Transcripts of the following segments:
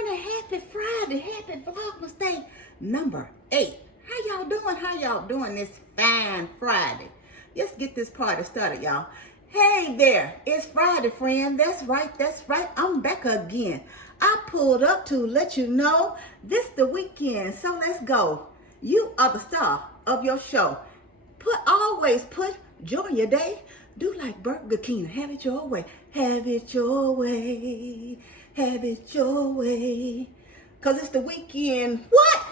morning, happy Friday, happy Vlogmas Day number 8. How y'all doing? How y'all doing this fine Friday? Let's get this party started, y'all. Hey there, it's Friday, friend. That's right, I'm back again. I pulled up to let you know this the weekend, so let's go. You are the star of your show. Always put joy in your day. Do like Burger King, have it your way. Have it your way. Have it your way. Cause it's the weekend. What?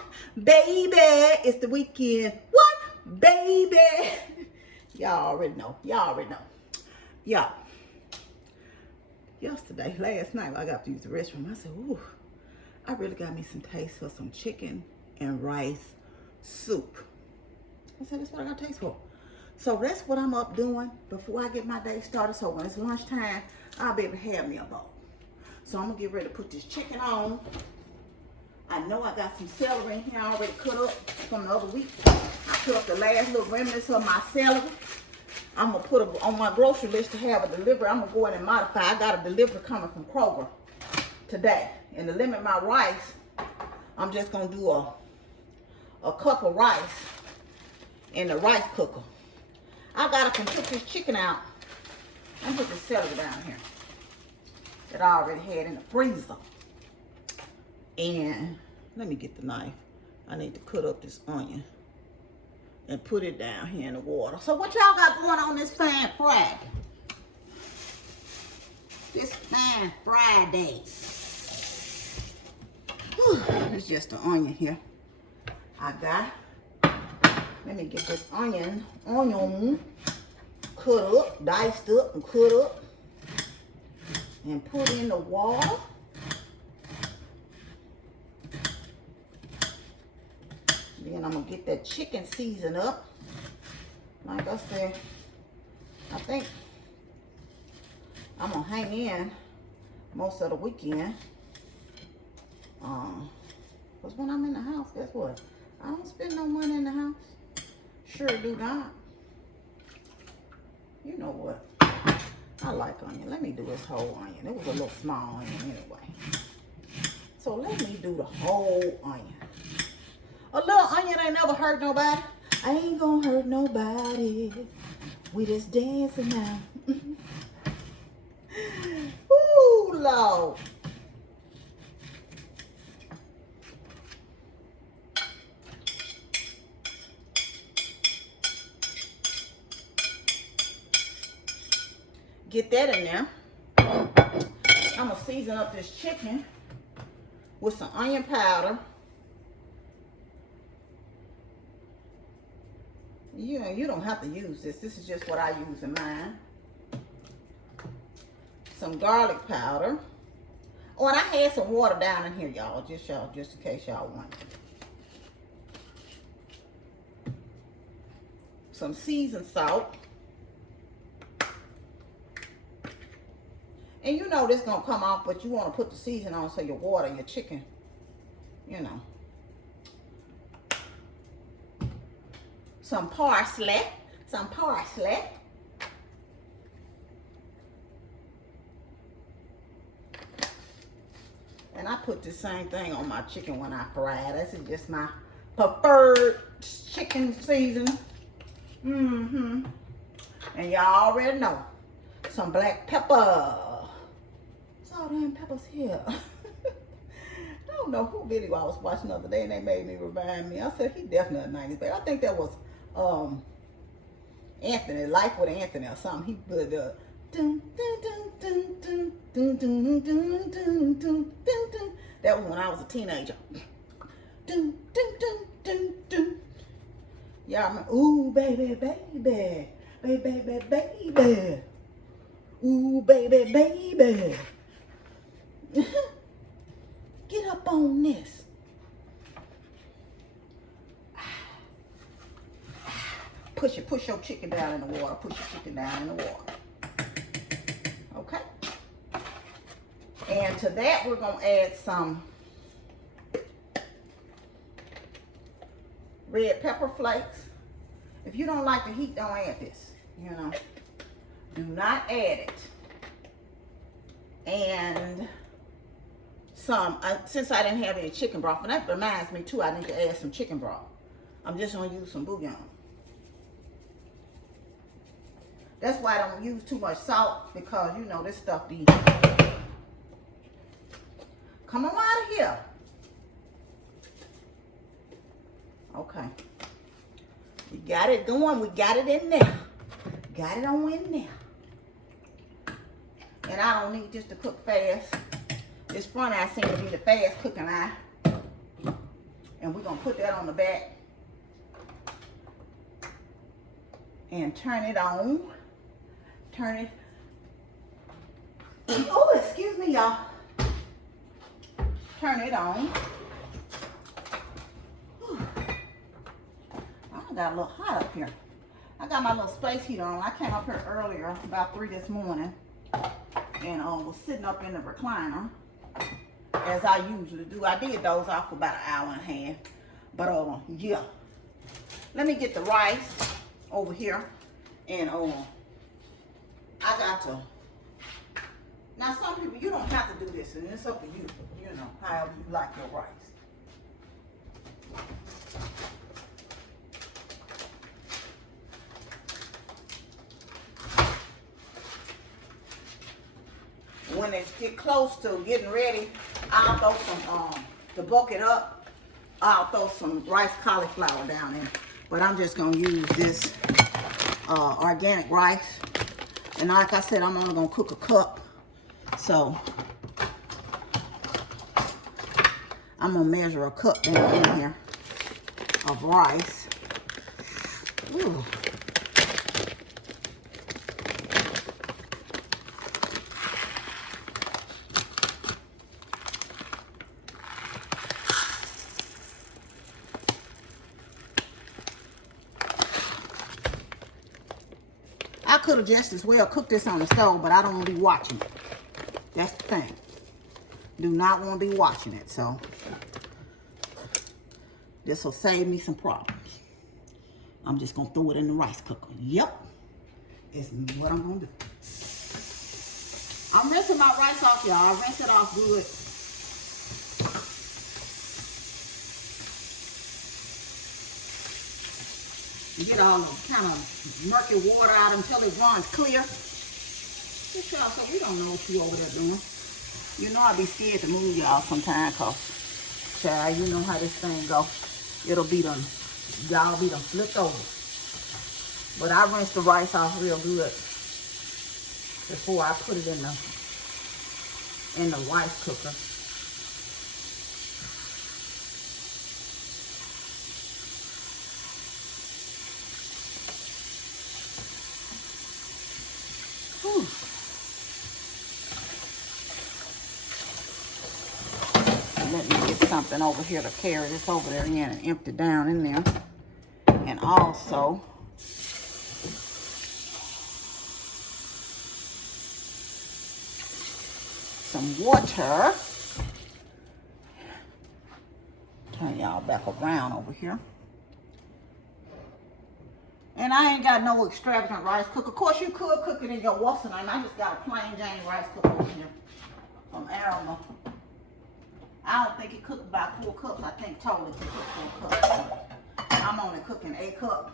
Baby, it's the weekend. What? Baby. Y'all already know. Y'all. Yesterday, last night, I got to use the restroom. I said, ooh, I really got me some taste for some chicken and rice soup. I said, that's what I got taste for. So that's what I'm up doing before I get my day started. So when it's lunchtime, I'll be able to have me a bowl. So I'm gonna get ready to put this chicken on. I know I got some celery in here already cut up from the other week. I put up the last little remnants of my celery. I'm gonna put it on my grocery list to have a delivery. I'm gonna go in and modify. I got a delivery coming from Kroger today. And to limit my rice, I'm just gonna do a cup of rice in the rice cooker. I gotta cook this chicken out and put the celery down here that I already had in the freezer. And let me get the knife. I need to cut up this onion and put it down here in the water. So what y'all got going on this fine Friday? This fine Friday. Whew, it's just the onion here. Let me get this onion cut up, diced up and cut up. And put in the water. Then I'm gonna get that chicken seasoned up. Like I said, I think I'm gonna hang in most of the weekend. Because when I'm in the house, guess what? I don't spend no money in the house. Sure do not. You know what? I like onion. Let me do this whole onion. It was a little small onion anyway. So let me do the whole onion. A little onion ain't never hurt nobody. I ain't gonna hurt nobody. We just dancing now. Ooh, Lord. Get that in there. I'm gonna season up this chicken with some onion powder. You don't have to use this. This is just what I use in mine. Some garlic powder. Oh, and I had some water down in here, y'all. Just in case y'all want. Some seasoned salt. And you know this gonna come off, but you want to put the seasoning on so your water, your chicken, you know. Some parsley. And I put the same thing on my chicken when I fry it. This is just my preferred chicken seasoning. And y'all already know. Some black pepper. All them peppers here. I don't know who video I was watching the other day and they made me remind me. I said he definitely a 90s baby. I think that was Anthony, Life with Anthony or something. He put that was when I was a teenager. Y'all remember? Ooh, baby, baby. Baby, baby. Ooh, baby, baby. Get up on this. Push your chicken down in the water. Push your chicken down in the water. Okay. And to that, we're going to add some red pepper flakes. If you don't like the heat, don't add this. You know, do not add it. And some, since I didn't have any chicken broth, and that reminds me too, I need to add some chicken broth. I'm just gonna use some bouillon. That's why I don't use too much salt, because you know this stuff be, come on out of here. Okay. We got it going, we got it in there. Got it on in there. And I don't need this to cook fast. This front eye seems to be the fast cooking eye. And we're gonna put that on the back. And turn it on. Turn it. Oh, excuse me, y'all. Turn it on. Whew. I got a little hot up here. I got my little space heater on. I came up here earlier, about 3 this morning, and was sitting up in the recliner, as I usually do. I did those off for about an hour and a half. But yeah. Let me get the rice over here, and I got to. Now some people, you don't have to do this, and it's up to you. You know, however you like your rice. When it get close to getting ready, I'll throw some, to bulk it up, I'll throw some rice cauliflower down in. But I'm just going to use this organic rice. And like I said, I'm only going to cook a cup. So, I'm going to measure a cup down in here of rice. Ooh. I could have just as well cooked this on the stove, but I don't want to be watching it. That's the thing. Do not want to be watching it, so this will save me some problems. I'm just going to throw it in the rice cooker. Yep. It's what I'm going to do. I'm rinsing my rice off, y'all. I rinse it off good. Get all the kind of murky water out until it runs clear. Just y'all, so we don't know what you over there doing. You know I be scared to move y'all sometimes, cause child, you know how this thing go. It'll be done, y'all be done flipped over. But I rinse the rice off real good before I put it in the rice cooker. Whew. Let me get something over here to carry this over there in and empty down in there. And also some water. Turn y'all back around over here. And I ain't got no extravagant rice cooker. Of course, you could cook it in your washer, and I just got a plain Jane rice cooker over here from Aroma. I don't think it cooked about 4 cups. I think totally it cooked 4 cups. I'm only cooking a cup.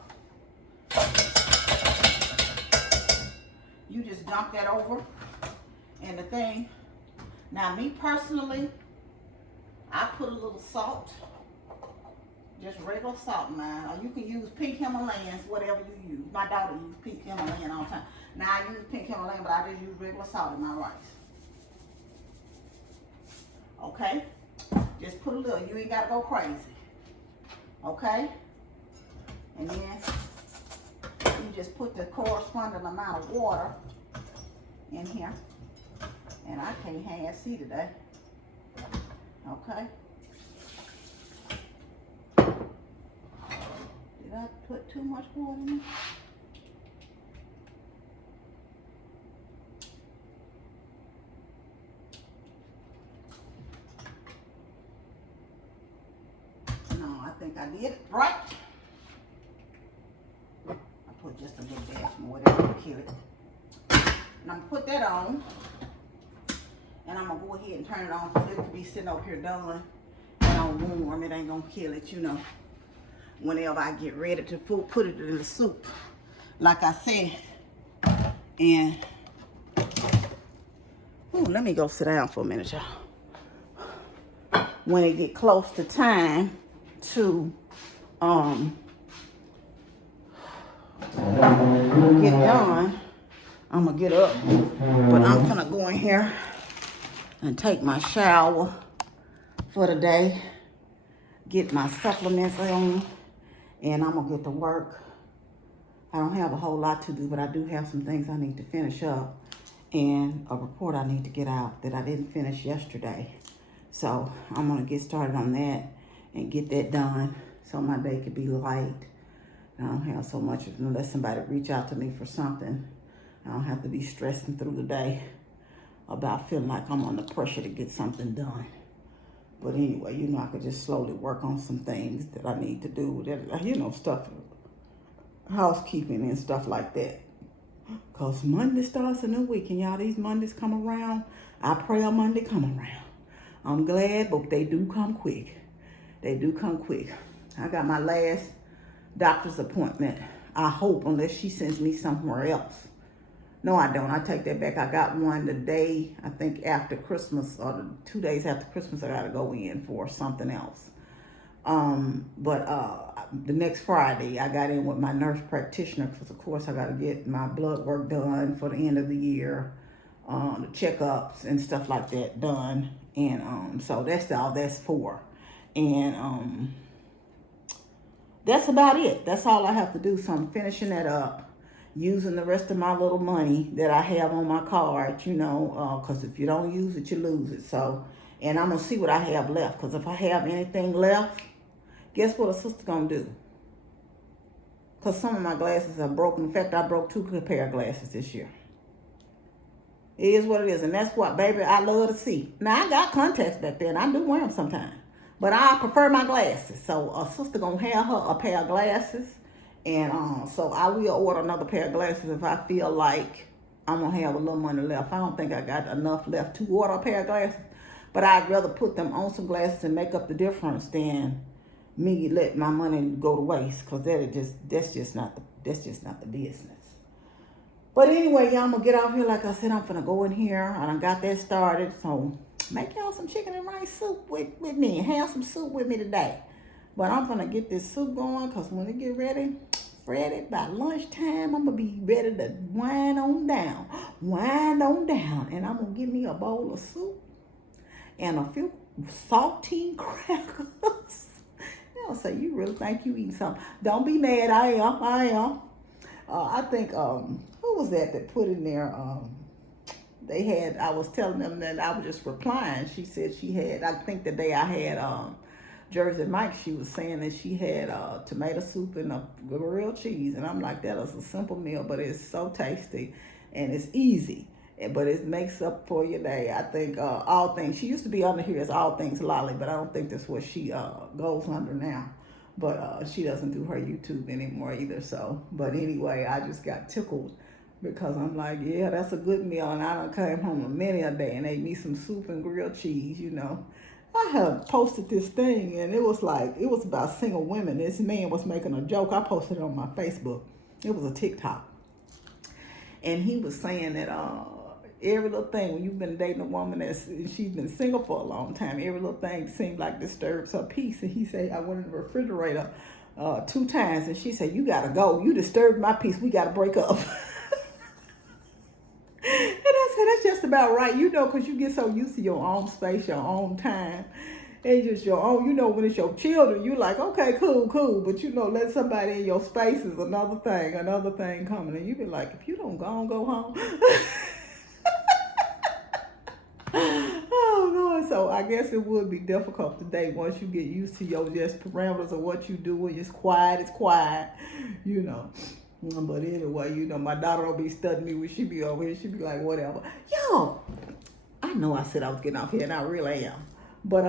You just dump that over in the thing. Now, me personally, I put a little salt. Just regular salt, man. Or you can use pink Himalayans, whatever you use. My daughter uses pink Himalayan all the time. Now I use pink Himalayan, but I just use regular salt in my rice. Okay? Just put a little. You ain't got to go crazy. Okay? And then you just put the corresponding amount of water in here. And I can't half see today. Okay? Did I put too much water in it? No, I think I did it right. I put just a little dash more, that will kill it. And I'm gonna put that on. And And I'm going to go ahead and turn it on because it could be sitting up here done and on warm. It ain't going to kill it, you know. Whenever I get ready to put it in the soup, like I said. And, let me go sit down for a minute, y'all. When it get close to time to get done, I'm gonna get up. But I'm gonna go in here and take my shower for the day, get my supplements on, and I'm gonna get to work. I don't have a whole lot to do, but I do have some things I need to finish up and a report I need to get out that I didn't finish yesterday. So I'm gonna get started on that and get that done so my day could be light. I don't have so much, unless somebody reach out to me for something, I don't have to be stressing through the day about feeling like I'm under pressure to get something done. But anyway, you know, I could just slowly work on some things that I need to do, that, you know, stuff, housekeeping and stuff like that. Because Monday starts a new week, and y'all, these Mondays come around. I pray a Monday come around. I'm glad, but they do come quick. They do come quick. I got my last doctor's appointment, I hope, unless she sends me somewhere else. No, I don't. I take that back. I got one the day, I think, after Christmas, or the 2 days after Christmas, I got to go in for something else. But the next Friday, I got in with my nurse practitioner because, of course, I got to get my blood work done for the end of the year, the checkups and stuff like that done. And so that's all that's for. And that's about it. That's all I have to do. So I'm finishing that up, using the rest of my little money that I have on my card, you know, because if you don't use it, you lose it. So, and I'm going to see what I have left, because if I have anything left, guess what a sister going to do? Because some of my glasses are broken. In fact, I broke 2 pair of glasses this year. It is what it is. And that's what, baby, I love to see. Now, I got contacts back there, and I do wear them sometimes. But I prefer my glasses. So a sister going to have her a pair of glasses. And so I will order another pair of glasses if I feel like I'm going to have a little money left. I don't think I got enough left to order a pair of glasses. But I'd rather put them on some glasses and make up the difference than me let my money go to waste. Because that's just not the business. But anyway, y'all, I'm going to get out here. Like I said, I'm going to go in here. I done got that started. So make y'all some chicken and rice soup with me. And have some soup with me today. But I'm going to get this soup going, because when it get ready, by lunchtime, I'm going to be ready to wind on down. And I'm going to get me a bowl of soup and a few saltine crackers. They'll say, you really think you eating something? Don't be mad. I am. I think, who was that put in there? I was telling them that I was just replying. She said she had, I think the day I had Jersey Mike, she was saying that she had tomato soup and a grilled cheese. And I'm like, that is a simple meal, but it's so tasty and it's easy. But it makes up for your day. I think all things, she used to be under here as All Things Lolly, but I don't think that's what she goes under now. But she doesn't do her YouTube anymore either. So, but anyway, I just got tickled because I'm like, yeah, that's a good meal. And I done came home a many a day and ate me some soup and grilled cheese, you know. I had posted this thing, and it was about single women. This man was making a joke. I posted it on my Facebook. It was a TikTok. And he was saying that every little thing, when you've been dating a woman she's been single for a long time, every little thing seems like disturbs her peace. And he said, I went in the refrigerator 2 times, and she said, you got to go. You disturbed my peace. We got to break up. And I said, that's just about right, you know, because you get so used to your own space, your own time, and just your own, you know, when it's your children, you're like, okay, cool, but you know, let somebody in your space is another thing coming, and you be like, if you don't go home. Oh, Lord, so I guess it would be difficult today once you get used to your just parameters of what you do. When it's quiet, you know. But anyway, you know, my daughter will be studying me when she be over here. She be like, whatever. Yo, I know I said I was getting off here, and I really am. But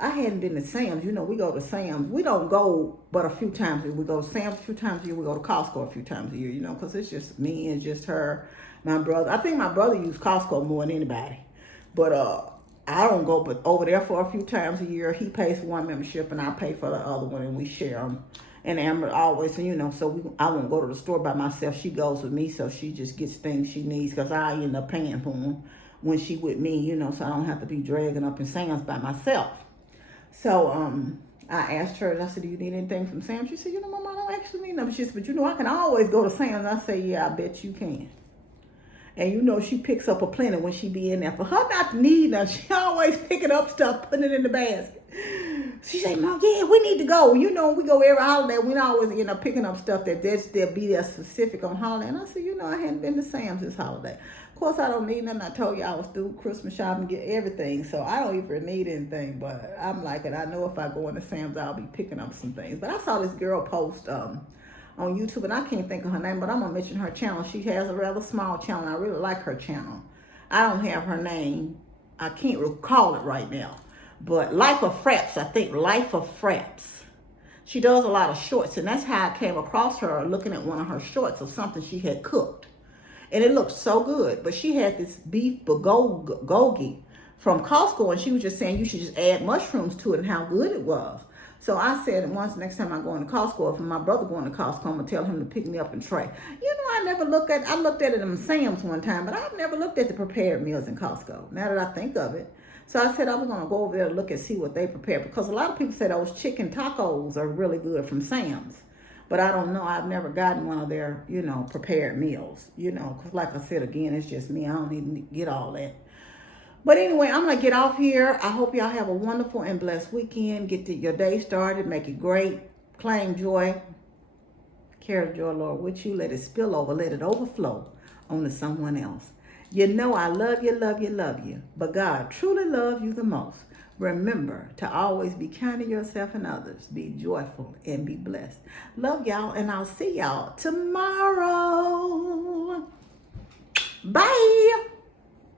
I hadn't been to Sam's. You know, we go to Sam's. We don't go but a few times a year. We go to Sam's a few times a year. We go to Costco a few times a year, you know, because it's just me and just her, my brother. I think my brother used Costco more than anybody. But I don't go but over there for a few times a year. He pays for one membership and I pay for the other one, and we share them. And Amber always, you know, so I won't go to the store by myself. She goes with me, so she just gets things she needs because I end up paying for them when she with me, you know, so I don't have to be dragging up in Sam's by myself. So I asked her, I said, do you need anything from Sam's? She said, you know, Mom, I don't actually need nothing. She said, but you know, I can always go to Sam's. I say, yeah, I bet you can. And you know, she picks up a plenty when she be in there. For her not to need nothing, she always picking up stuff, putting it in the basket. She say, Mom, yeah, we need to go. You know, we go every holiday. We always end up picking up stuff that they'll be there specific on holiday. And I said, you know, I hadn't been to Sam's this holiday. Of course, I don't need nothing. I told you I was through Christmas shopping, get everything. So I don't even need anything. But I'm like it. I know if I go into Sam's, I'll be picking up some things. But I saw this girl post on YouTube, and I can't think of her name, but I'm going to mention her channel. She has a rather small channel. I really like her channel. I don't have her name. I can't recall it right now. But Life of Fraps, I think Life of Fraps. She does a lot of shorts, and that's how I came across her looking at one of her shorts of something she had cooked. And it looked so good. But she had this beef bulgogi from Costco, and she was just saying you should just add mushrooms to it and how good it was. So I said once next time I go into Costco, if my brother going to Costco, I'm going to tell him to pick me up and tray. You know, I looked at it in Sam's one time, but I've never looked at the prepared meals in Costco, now that I think of it. So I said I was going to go over there and look and see what they prepare, because a lot of people say those chicken tacos are really good from Sam's. But I don't know. I've never gotten one of their, you know, prepared meals, you know, because like I said, again, it's just me. I don't need to get all that. But anyway, I'm going to get off here. I hope y'all have a wonderful and blessed weekend. Get your day started. Make it great. Claim joy. Carry the joy, Lord, with you. Let it spill over. Let it overflow onto someone else. You know I love you, love you, love you. But God truly loves you the most. Remember to always be kind to yourself and others. Be joyful and be blessed. Love y'all, and I'll see y'all tomorrow. Bye.